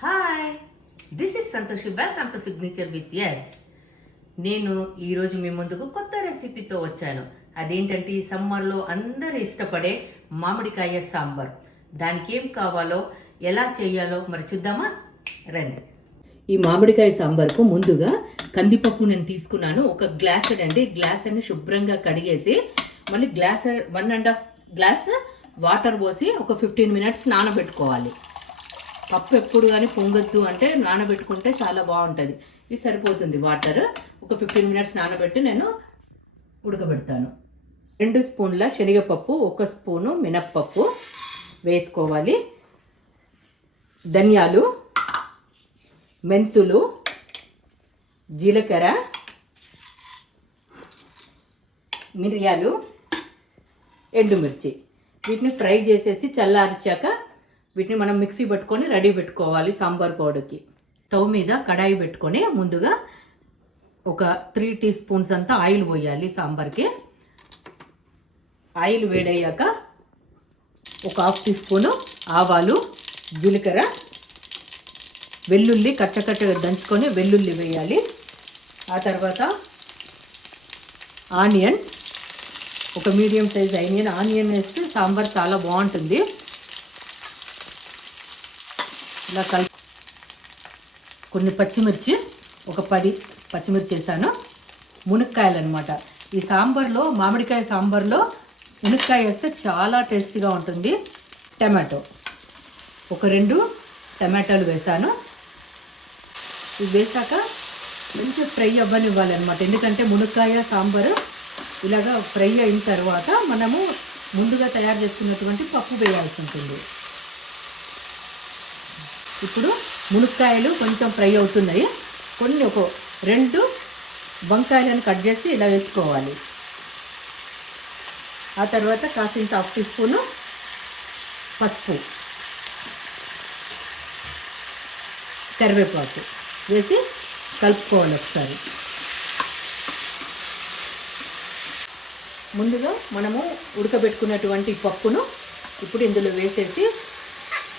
Hi, this is Santoshi. Welcome to signature with S. నేను ఈరోజు మీ ముందుకు కొత్త రెసిపీతో వచ్చాను. అదేంటంటే ఈ సమ్మర్లో అందరూ ఇష్టపడే మామిడికాయ సాంబార్. దానికి ఏం కావాలో ఎలా చేయాలో మరి చూద్దామా, రండి. ఈ మామిడికాయ సాంబార్కు ముందుగా కందిపప్పు నేను తీసుకున్నాను. ఒక గ్లాస్ అండి. గ్లాస్ అని శుభ్రంగా కడిగేసి మళ్ళీ 1.5 గ్లాస్ వాటర్ పోసి ఒక 15 మినిట్స్ నానబెట్టుకోవాలి. పప్పు ఎప్పుడు కానీ పొంగొద్దు అంటే నానబెట్టుకుంటే చాలా బాగుంటుంది. ఇది సరిపోతుంది వాటర్. ఒక 15 మినిట్స్ నానబెట్టి నేను ఉడకబెడతాను. 2 స్పూన్ల శనగపప్పు, 1 స్పూను మినప్పప్పు వేసుకోవాలి. ధనియాలు, మెంతులు, జీలకర్ర, మిరియాలు, ఎండుమిర్చి వీటిని ఫ్రై చేసేసి చల్లార్చాక వీటిని మనం మిక్సీ పట్టుకొని రెడీ పెట్టుకోవాలి సాంబార్ పౌడర్కి. స్టవ్ మీద కడాయి పెట్టుకొని ముందుగా ఒక 3 టీ స్పూన్స్ అంతా ఆయిల్ పోయాలి సాంబార్కి. ఆయిల్ వేడయ్యాక ఒక 1/2 టీ స్పూను ఆవాలు, జీలకర్ర, వెల్లుల్లి కచ్చకచ్చగా దంచుకొని వెల్లుల్లి వేయాలి. ఆ తర్వాత ఆనియన్, ఒక మీడియం సైజ్ ఆనియన్ వేస్తే సాంబార్ చాలా బాగుంటుంది. ఇలా కొన్ని పచ్చిమిర్చి, ఒక 10 పచ్చిమిర్చి వేసాను. మునక్కాయలు అనమాట. ఈ సాంబార్లో, మామిడికాయ సాంబార్లో మునక్కాయ వేస్తే చాలా టేస్టీగా ఉంటుంది. టమాటో, ఒక 2 టమాటాలు వేసాను. ఇది వేసాక మంచిగా ఫ్రై అవ్వనివ్వాలన్నమాట. ఎందుకంటే మునక్కాయ సాంబారు ఇలాగా ఫ్రై అయిన తర్వాత మనము ముందుగా తయారు చేసుకున్నటువంటి పప్పు వేయాల్సి ఉంటుంది. ఇప్పుడు మునక్కాయలు కొంచెం ఫ్రై అవుతున్నాయి. ఒక 2 వంకాయలను కట్ చేసి ఇలా వేసుకోవాలి. ఆ తర్వాత కాసింత 1 టీ స్పూను పసుపు, కరివేపాకు వేసి కలుపుకోవాలి ఒకసారి. ముందుగా మనము ఉడకబెట్టుకున్నటువంటి పప్పును ఇప్పుడు ఇందులో వేసేసి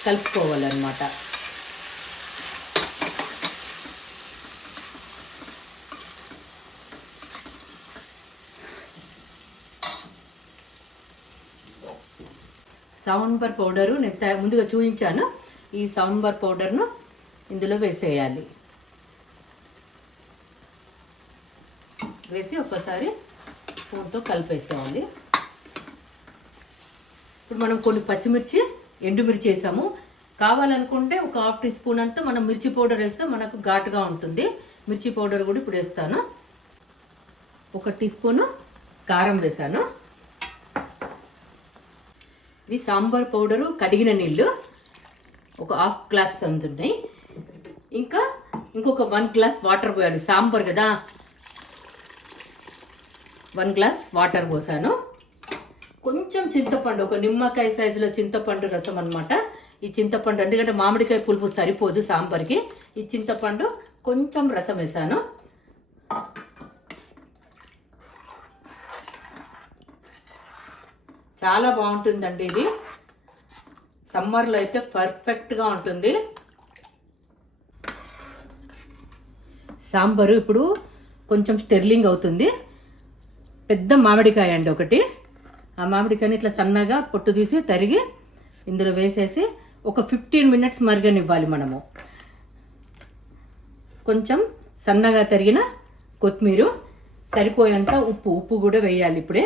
కలుపుకోవాలన్నమాట. సాంబార్ పౌడరు నేను ముందుగా చూపించాను. ఈ సాంబార్ పౌడర్ను ఇందులో వేసేయాలి. వేసి ఒక్కసారి స్పూన్తో కలిపేసేయాలి. ఇప్పుడు మనం కొన్ని పచ్చిమిర్చి, ఎండుమిర్చి వేసాము. కావాలనుకుంటే ఒక 1/2 టీ స్పూన్ అంతా మనం మిర్చి పౌడర్ వేస్తే మనకు ఘాటుగా ఉంటుంది. మిర్చి పౌడర్ కూడా ఇప్పుడు వేస్తాను. 1 టీ స్పూను కారం వేసాను. ఇది సాంబార్ పౌడరు, కడిగిన నీళ్ళు ఒక 1/2 గ్లాస్ అందున్నాయి. ఇంకొక 1 గ్లాస్ వాటర్ పోయాలి. సాంబార్ కదా, 1 గ్లాస్ వాటర్ పోసాను. కొంచెం చింతపండు, ఒక నిమ్మకాయ సైజులో చింతపండు రసం అనమాట. ఈ చింతపండు ఎందుకంటే మామిడికాయ పులుపు సరిపోదు సాంబార్కి. ఈ చింతపండు కొంచెం రసం వేసాను. చాలా బాగుంటుందండి. ఇది సమ్మర్లో అయితే పర్ఫెక్ట్గా ఉంటుంది సాంబారు. ఇప్పుడు కొంచెం స్టెర్లింగ్ అవుతుంది. పెద్ద మామిడికాయ అండి ఒకటి. ఆ మామిడికాయని ఇట్లా సన్నగా పొట్టు తీసి తరిగి ఇందులో వేసేసి ఒక 15 మినిట్స్ మరగనివ్వాలి మనము. కొంచెం సన్నగా తరిగిన కొత్తిమీర, సరిపోయేంత ఉప్పు కూడా వేయాలి. ఇప్పుడే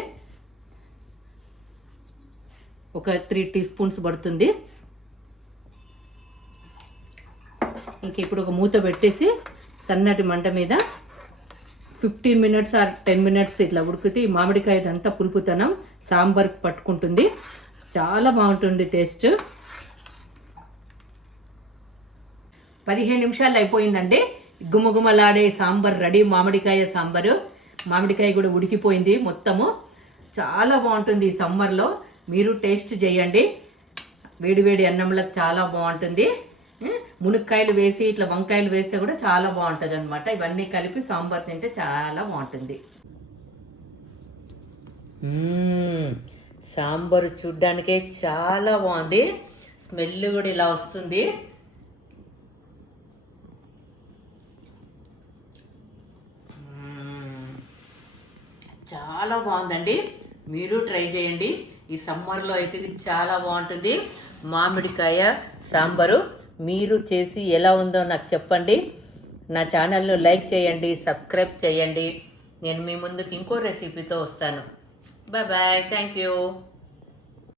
ఒక 3 టీ స్పూన్స్ పడుతుంది. ఇప్పుడు ఒక మూత పెట్టేసి సన్నటి మంట మీద 15 మినిట్స్ ఆర్ 10 మినిట్స్ ఇట్లా ఉడికితే ఈ మామిడికాయదంతా పులుపుతనం సాంబార్కి పట్టుకుంటుంది. చాలా బాగుంటుంది టేస్ట్. 15 నిమిషాలు అయిపోయిందండి. గుమగుమలాడే సాంబార్ రెడీ. మామిడికాయ సాంబారు. మామిడికాయ కూడా ఉడికిపోయింది మొత్తము. చాలా బాగుంటుంది ఈ సమ్మర్లో. మీరు టేస్ట్ చేయండి. వేడివేడి అన్నంలో చాలా బాగుంటుంది. మునక్కాయలు వేసి ఇట్లా వంకాయలు వేస్తే కూడా చాలా బాగుంటుంది అనమాట. ఇవన్నీ కలిపి సాంబార్ తింటే చాలా బాగుంటుంది. సాంబారు చూడ్డానికే చాలా బాగుంది. స్మెల్ కూడా ఇలా వస్తుంది. చాలా బాగుందండి. మీరు ట్రై చేయండి. ఈ సమ్మర్లో అయితే ఇది చాలా బాగుంటుంది. మామిడికాయ సాంబారు మీరు చేసి ఎలా ఉందో నాకు చెప్పండి. నా ఛానల్ను లైక్ చేయండి, సబ్స్క్రైబ్ చేయండి. నేను మీ ముందుకు ఇంకో రెసిపీతో వస్తాను. Bye bye. Thank you.